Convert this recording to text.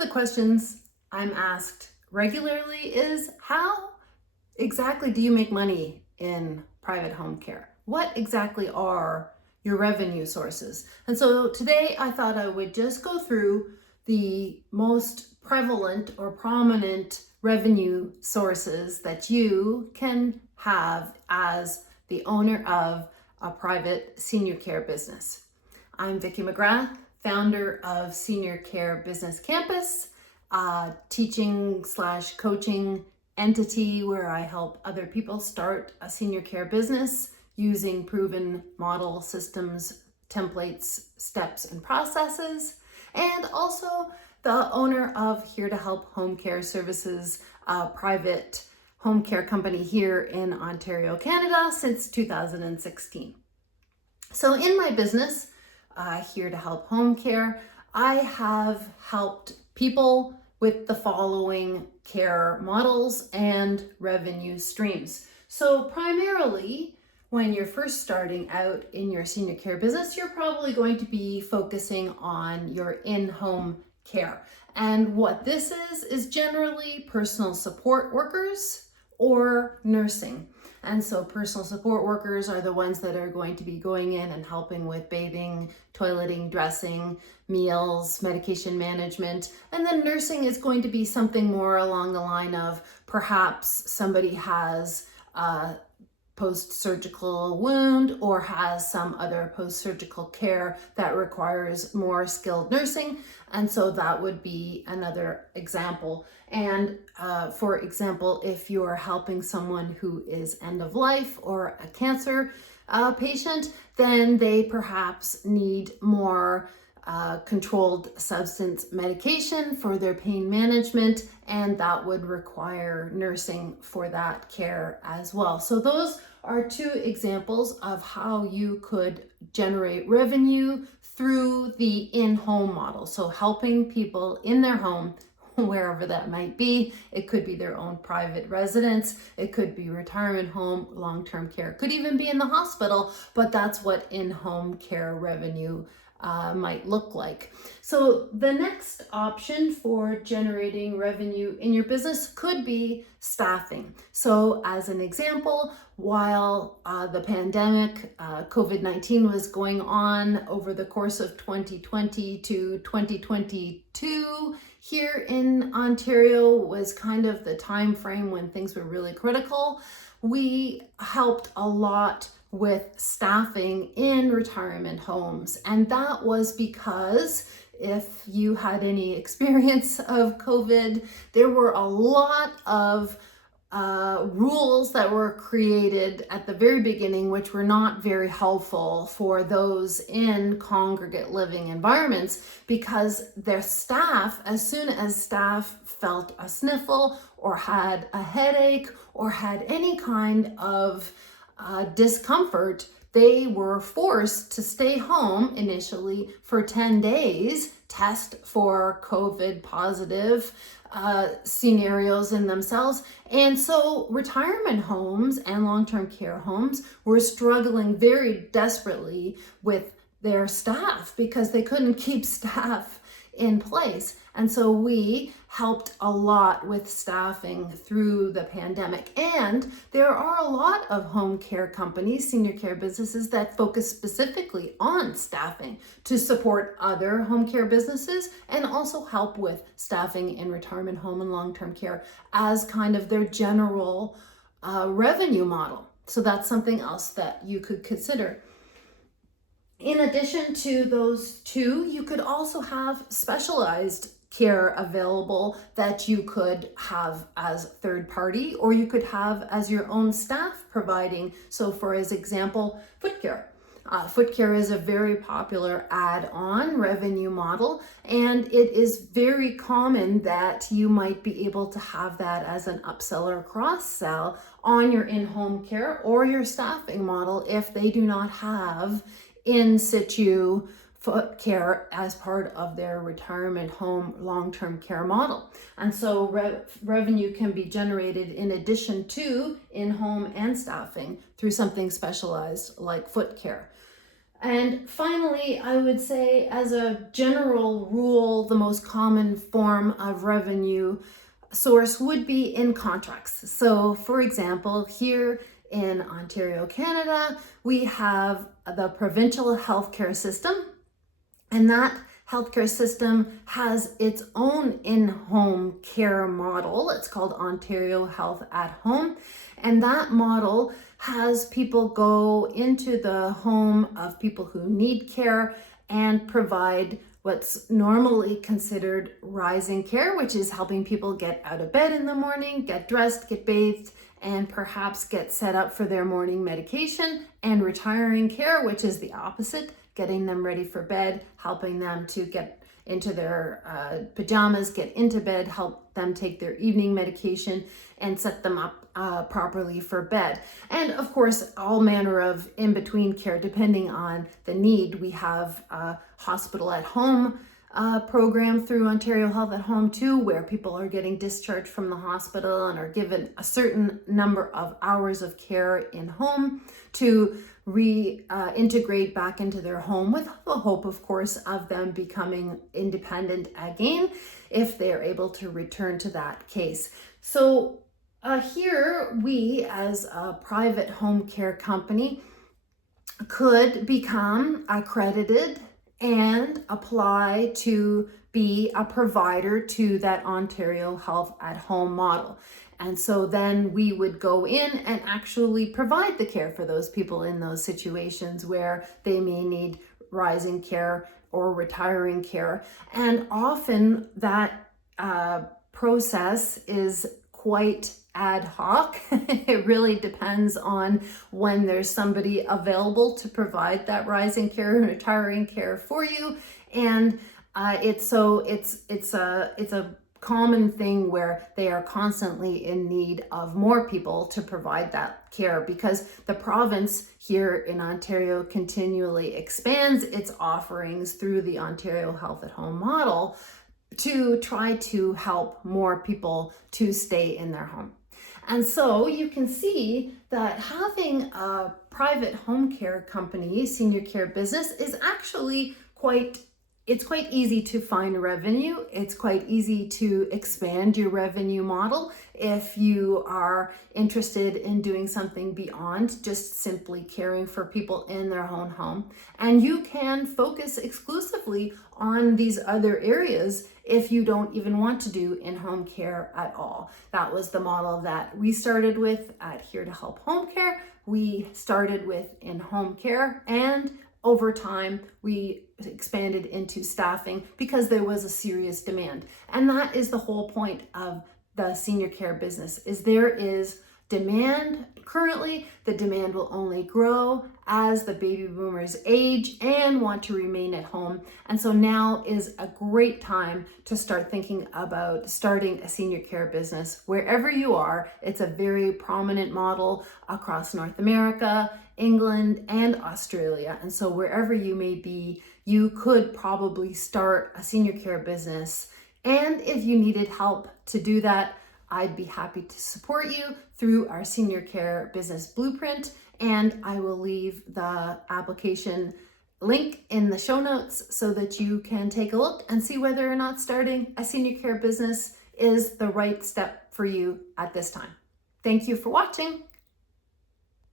of the questions I'm asked regularly is, how exactly do you make money in private home care? What exactly are your revenue sources? And so today I thought I would just go through the most prevalent or prominent revenue sources that you can have as the owner of a private senior care business. I'm Vicki McGrath, founder of Senior Care Business Campus, a teaching/coaching entity where I help other people start a senior care business using proven model systems, templates, steps, and processes. And also the owner of Here to Help Home Care Services, a private home care company here in Ontario, Canada since 2016. So in my business, Here to Help Home Care, I have helped people with the following care models and revenue streams. So primarily, when you're first starting out in your senior care business, you're probably going to be focusing on your in-home care. And what this is generally personal support workers or nursing. And so personal support workers are the ones that are going to be going in and helping with bathing, toileting, dressing, meals, medication management. And then nursing is going to be something more along the line of perhaps somebody has a post-surgical wound or has some other post-surgical care that requires more skilled nursing. And so that would be another example. And for example, if you're helping someone who is end of life or a cancer patient, then they perhaps need more controlled substance medication for their pain management, and that would require nursing for that care as well. So those are two examples of how you could generate revenue through the in-home model. So helping people in their home, wherever that might be. It could be their own private residence, it could be retirement home, long-term care, it could even be in the hospital, but that's what in-home care revenue might look like. So the next option for generating revenue in your business could be staffing. So as an example, while the pandemic, COVID-19 was going on over the course of 2020 to 2022, here in Ontario was kind of the time frame when things were really critical. We helped a lot with staffing in retirement homes. And that was because, if you had any experience of COVID, there were a lot of rules that were created at the very beginning, which were not very helpful for those in congregate living environments, because their staff, as soon as staff felt a sniffle or had a headache or had any kind of discomfort, they were forced to stay home initially for 10 days, test for COVID positive scenarios in themselves. And so retirement homes and long-term care homes were struggling very desperately with their staff because they couldn't keep staff in place. And so we helped a lot with staffing through the pandemic. And there are a lot of home care companies, senior care businesses that focus specifically on staffing to support other home care businesses and also help with staffing in retirement home and long-term care as kind of their general revenue model. So that's something else that you could consider. In addition to those two, you could also have specialized care available that you could have as third party, or you could have as your own staff providing. So for example, foot care. Foot care is a very popular add-on revenue model, and it is very common that you might be able to have that as an upsell or cross-sell on your in-home care or your staffing model if they do not have in situ foot care as part of their retirement home long-term care model. And so revenue can be generated in addition to in-home and staffing through something specialized like foot care. And finally, I would say, as a general rule, the most common form of revenue source would be in contracts. So, for example, here in Ontario, Canada, we have the provincial healthcare system, and that healthcare system has its own in-home care model. It's called Ontario Health at Home. And that model has people go into the home of people who need care and provide what's normally considered rising care, which is helping people get out of bed in the morning, get dressed, get bathed, and perhaps get set up for their morning medication, and retiring care, which is the opposite, getting them ready for bed, helping them to get into their pajamas, get into bed, help them take their evening medication, and set them up properly for bed. And of course, all manner of in-between care depending on the need. We have a hospital at home program through Ontario Health at Home too, where people are getting discharged from the hospital and are given a certain number of hours of care in home to reintegrate back into their home, with the hope, of course, of them becoming independent again if they're able to return to that case. So here we, as a private home care company, could become accredited and apply to be a provider to that Ontario Health at Home model. And so then we would go in and actually provide the care for those people in those situations where they may need rising care or retiring care. And often that process is quite ad hoc. It really depends on when there's somebody available to provide that rising care and retiring care for you. And it's a common thing where they are constantly in need of more people to provide that care, because the province here in Ontario continually expands its offerings through the Ontario Health at Home model to try to help more people to stay in their home. And so you can see that having a private home care company, senior care business, is actually quite easy to find revenue. It's quite easy to expand your revenue model if you are interested in doing something beyond just simply caring for people in their own home. And you can focus exclusively on these other areas if you don't even want to do in-home care at all. That was the model that we started with at Here to Help Home Care. We started with in-home care, and over time, we expanded into staffing because there was a serious demand. And that is the whole point of the senior care business, is there is demand. Currently, the demand will only grow as the baby boomers age and want to remain at home. And so now is a great time to start thinking about starting a senior care business wherever you are. It's a very prominent model across North America, England, and Australia. And so wherever you may be, you could probably start a senior care business. And if you needed help to do that, I'd be happy to support you through our Senior Care Business Blueprint, and I will leave the application link in the show notes so that you can take a look and see whether or not starting a senior care business is the right step for you at this time. Thank you for watching.